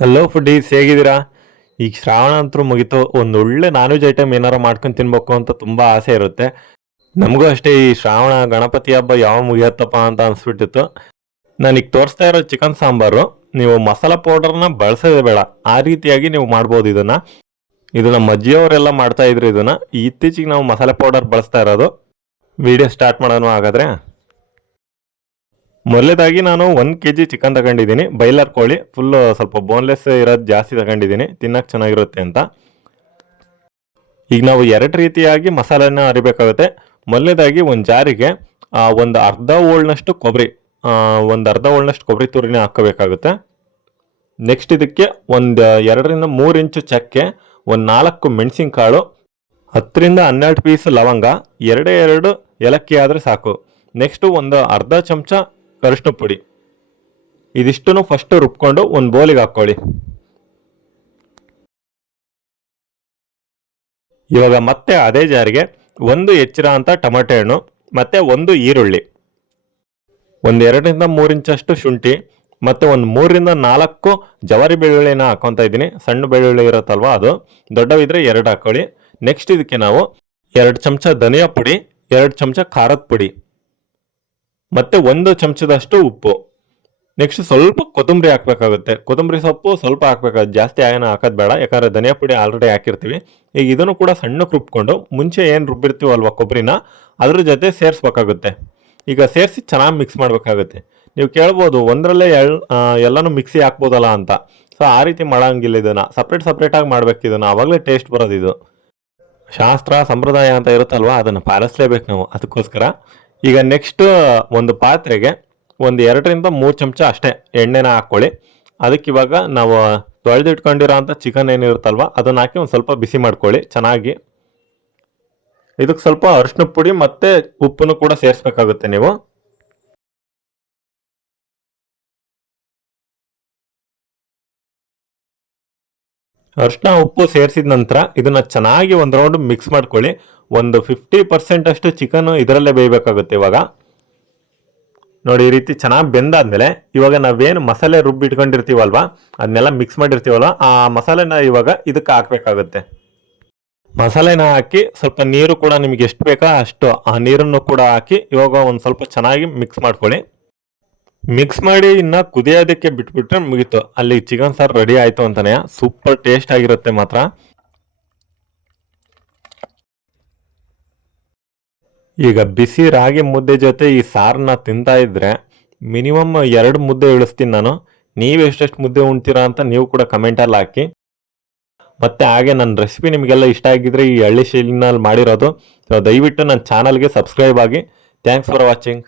Hello ಫುಡ್ಡೀಸ್ ಹೇಗಿದ್ದೀರಾ? ಈಗ ಶ್ರಾವಣ ಅಂತೂ ಮುಗೀತು. ಒಂದು ಒಳ್ಳೆ ನಾನ್ ವೆಜ್ ಐಟಮ್ ಏನಾರು ಮಾಡ್ಕೊಂಡು ತಿನ್ಬೇಕು ಅಂತ ತುಂಬ ಆಸೆ ಇರುತ್ತೆ. ನಮಗೂ ಅಷ್ಟೇ ಈ ಶ್ರಾವಣ ಗಣಪತಿ ಹಬ್ಬ ಯಾವ ಮುಗಿಯತ್ತಪ್ಪ ಅಂತ ಅನಿಸ್ಬಿಟ್ಟಿತ್ತು. ನನಗೆ ತೋರಿಸ್ತಾ ಇರೋ ಚಿಕನ್ ಸಾಂಬಾರು. ನೀವು ಮಸಾಲ ಪೌಡರ್ನ ಬಳಸೋದೇ ಬೇಡ. ಆ ರೀತಿಯಾಗಿ ನೀವು ಮಾಡ್ಬೋದು ಇದನ್ನ. ಇದು ನಮ್ಮ ಅಜ್ಜಿಯವರೆಲ್ಲ ಮಾಡ್ತಾ ಇದ್ರು ಇದನ್ನ. ಇತ್ತೀಚೆಗೆ ನಾವು ಮಸಾಲೆ ಪೌಡರ್ ಬಳಸ್ತಾ ಇರೋದು. ವಿಡಿಯೋ ಸ್ಟಾರ್ಟ್ ಮಾಡೋಣ ಹಾಗಾದ್ರೆ. ಮೊದಲೇದಾಗಿ ನಾನು ಒನ್ ಕೆ ಜಿ ಚಿಕನ್ ತಗೊಂಡಿದ್ದೀನಿ. ಬೈಲರ್ ಕೋಳಿ ಫುಲ್ಲು ಸ್ವಲ್ಪ ಬೋನ್ಲೆಸ್ ಇರೋದು ಜಾಸ್ತಿ ತಗೊಂಡಿದ್ದೀನಿ. ತಿನ್ನಕ್ಕೆ ಚೆನ್ನಾಗಿರುತ್ತೆ ಅಂತ. ಈಗ ನಾವು ಎರಡು ರೀತಿಯಾಗಿ ಮಸಾಲೆನ ಅರಿಬೇಕಾಗುತ್ತೆ. ಮೊದಲನೇದಾಗಿ ಒಂದು ಜಾರಿಗೆ ಒಂದು ಅರ್ಧ ಓಳ್ನಷ್ಟು ಕೊಬ್ಬರಿ ಒಂದು ಅರ್ಧ ಓಳ್ನಷ್ಟು ಕೊಬ್ಬರಿ ತುರಿನ ಹಾಕೋಬೇಕಾಗುತ್ತೆ. ನೆಕ್ಸ್ಟ್ ಇದಕ್ಕೆ ಒಂದು ಎರಡರಿಂದ ಮೂರು ಇಂಚು ಚಕ್ಕೆ, ಒಂದು ನಾಲ್ಕು ಮೆಣಸಿನಕಾಳು, ಹತ್ತರಿಂದ ಹನ್ನೆರಡು ಪೀಸ್ ಲವಂಗ, ಎರಡೇ ಎರಡು ಏಲಕ್ಕಿ ಆದರೆ ಸಾಕು. ನೆಕ್ಸ್ಟು ಒಂದು ಅರ್ಧ ಚಮಚ ಅರಿಶಿನ ಪುಡಿ. ಇದಿಷ್ಟನ್ನು ಫಸ್ಟ್ ರುಬ್ಕೊಂಡು ಒಂದು ಬೋಲಿಗೆ ಹಾಕ್ಕೊಳ್ಳಿ. ಇವಾಗ ಮತ್ತೆ ಅದೇ ಜಾರಿಗೆ ಒಂದು ಹೆಚ್ಚಿರ ಅಂತ ಟೊಮೆಟೊ ಹಣ್ಣು, ಮತ್ತೆ ಒಂದು ಈರುಳ್ಳಿ. ಒಂದು ಎರಡರಿಂದ ಮೂರು ಇಂಚಷ್ಟು ಶುಂಠಿ, ಮತ್ತು ಒಂದು ಮೂರರಿಂದ ನಾಲ್ಕು ಜವಾರಿ ಬೆಳ್ಳುಳ್ಳಿನ ಹಾಕೊತಾ ಇದ್ದೀನಿ. ಸಣ್ಣ ಬೆಳ್ಳುಳ್ಳಿ ಇರುತ್ತಲ್ವಾ ಅದು. ದೊಡ್ಡವಿದ್ರೆ ಎರಡು ಹಾಕೊಳ್ಳಿ ನೆಕ್ಸ್ಟ್ ಇದಕ್ಕೆ ನಾವು ಎರಡು ಚಮಚ ಧನಿಯಾ ಪುಡಿ, ಎರಡು ಚಮಚ ಖಾರದ ಪುಡಿ. ಮತ್ತೆ ಒಂದು ಚಮಚದಷ್ಟು ಉಪ್ಪು. ನೆಕ್ಸ್ಟ್ ಸ್ವಲ್ಪ ಕೊತ್ತಂಬರಿ ಹಾಕಬೇಕಾಗುತ್ತೆ. ಕೊತ್ತಂಬರಿ ಸೊಪ್ಪು ಸ್ವಲ್ಪ ಹಾಕ್ಬೇಕಾಗುತ್ತೆ. ಜಾಸ್ತಿ ಏನು ಹಾಕೋದು ಬೇಡ. ಯಾಕಂದರೆ ಧನಿಯಾ ಪುಡಿ ಆಲ್ರೆಡಿ ಹಾಕಿರ್ತೀವಿ. ಈಗ ಇದನ್ನು ಕೂಡ ಸಣ್ಣಕ್ಕೆ ರುಬ್ಕೊಂಡು, ಮುಂಚೆ ಏನು ರುಬ್ಬಿರ್ತೀವಲ್ವ ಕೊಬ್ಬರಿನ, ಅದ್ರ ಜೊತೆ ಸೇರಿಸ್ಬೇಕಾಗುತ್ತೆ. ಈಗ ಸೇರಿಸಿ ಚೆನ್ನಾಗಿ ಮಿಕ್ಸ್ ಮಾಡಬೇಕಾಗುತ್ತೆ. ನೀವು ಕೇಳ್ಬೋದು, ಒಂದರಲ್ಲೇ ಎಳ್ ಎಲ್ಲನೂ ಮಿಕ್ಸಿ ಹಾಕ್ಬೋದಲ್ಲ ಅಂತ. ಸೊ ಆ ರೀತಿ ಮಾಡೋಂಗಿಲ್ಲ ಇದನ್ನು. ಸಪ್ರೇಟ್ ಸಪ್ರೇಟಾಗಿ ಮಾಡಬೇಕು ಇದನ್ನು. ಆವಾಗಲೇ ಟೇಸ್ಟ್ ಬರೋದು ಇದು. ಶಾಸ್ತ್ರ, ಸಂಪ್ರದಾಯ ಅಂತ ಇರುತ್ತಲ್ವ? ಅದನ್ನು ಪಾಲಿಸ್ಲೇಬೇಕು ನಾವು. ಅದಕ್ಕೋಸ್ಕರ ಈಗ ನೆಕ್ಸ್ಟ್ ಒಂದು ಪಾತ್ರೆಗೆ ಒಂದು ಎರಡರಿಂದ ಮೂರು ಚಮಚ ಅಷ್ಟೇ ಎಣ್ಣೆನ ಹಾಕ್ಕೊಳ್ಳಿ. ಅದಕ್ಕೆ ಇವಾಗ ನಾವು ತೊಳೆದಿಟ್ಕೊಂಡಿರೋ ಅಂಥ ಚಿಕನ್ ಏನಿರುತ್ತಲ್ವ, ಅದನ್ನು ಹಾಕಿ ಒಂದು ಸ್ವಲ್ಪ ಬಿಸಿ ಮಾಡ್ಕೊಳ್ಳಿ ಚೆನ್ನಾಗಿ. ಇದಕ್ಕೆ ಸ್ವಲ್ಪ ಅರಿಶಿನ ಪುಡಿ ಮತ್ತೆ ಉಪ್ಪನ್ನು ಕೂಡ ಸೇರಿಸ್ಬೇಕಾಗುತ್ತೆ ನೀವು. ಅರಿಶಿನ ಉಪ್ಪು ಸೇರಿಸಿದ ನಂತರ ಇದನ್ನು ಚೆನ್ನಾಗಿ ಒಂದು ರೌಂಡ್ ಮಿಕ್ಸ್ ಮಾಡ್ಕೊಳ್ಳಿ. ಒಂದು ಫಿಫ್ಟಿ ಪರ್ಸೆಂಟ್ ಅಷ್ಟು ಚಿಕನ್ ಇದರಲ್ಲೇ ಬೇಯಬೇಕಾಗುತ್ತೆ ಇವಾಗ. ನೋಡಿ, ಈ ರೀತಿ ಚೆನ್ನಾಗಿ ಬೆಂದಾದ್ಮೇಲೆ ಇವಾಗ ನಾವೇನು ಮಸಾಲೆ ರುಬ್ಬಿ ಇಟ್ಕೊಂಡಿರ್ತೀವಲ್ವ? ಅದನ್ನೆಲ್ಲ ಮಿಕ್ಸ್ ಮಾಡಿರ್ತೀವಲ್ವ? ಆ ಮಸಾಲೆನ ಇವಾಗ ಇದಕ್ಕೆ ಹಾಕಬೇಕಾಗುತ್ತೆ. ಮಸಾಲೆನ ಹಾಕಿ ಸ್ವಲ್ಪ ನೀರು ಕೂಡ ನಿಮಗೆ ಎಷ್ಟು ಬೇಕೋ ಅಷ್ಟು ಆ ನೀರನ್ನು ಕೂಡ ಹಾಕಿ ಇವಾಗ ಒಂದು ಸ್ವಲ್ಪ ಚೆನ್ನಾಗಿ ಮಿಕ್ಸ್ ಮಾಡ್ಕೊಳ್ಳಿ. ಮಿಕ್ಸ್ ಮಾಡಿ ಇನ್ನ ಕುದಿಯೋದಕ್ಕೆ ಬಿಟ್ಬಿಟ್ರೆ ಮುಗೀತು. ಅಲ್ಲಿ ಚಿಕನ್ ಸಾರು ರೆಡಿ ಆಯ್ತು ಅಂತಾನೆ. ಸೂಪರ್ ಟೇಸ್ಟ್ ಆಗಿರುತ್ತೆ ಮಾತ್ರ. ಈಗ ಬಿಸಿ ರಾಗಿ ಮುದ್ದೆ ಜೊತೆ ಈ ಸಾರನ್ನ ತಿಂತಾ ಇದ್ರೆ ಮಿನಿಮಮ್ ಎರಡು ಮುದ್ದೆ ಇಳಿಸ್ತೀನಿ ನಾನು. ನೀವು ಎಷ್ಟೆಷ್ಟು ಮುದ್ದೆ ಉಣ್ತೀರಾ ಅಂತ ನೀವು ಕೂಡ ಕಮೆಂಟಲ್ಲಿ ಹಾಕಿ. ಮತ್ತೆ ಹಾಗೆ ನನ್ನ ರೆಸಿಪಿ ನಿಮಗೆಲ್ಲ ಇಷ್ಟ ಆಗಿದ್ರೆ ಈ ಹಳ್ಳಿ ಶೈಲಿನಲ್ಲಿ ಮಾಡಿರೋದು. ಸೊ ದಯವಿಟ್ಟು ನನ್ನ ಚಾನಲ್ಗೆ ಸಬ್ಸ್ಕ್ರೈಬ್ ಆಗಿ. Thanks for watching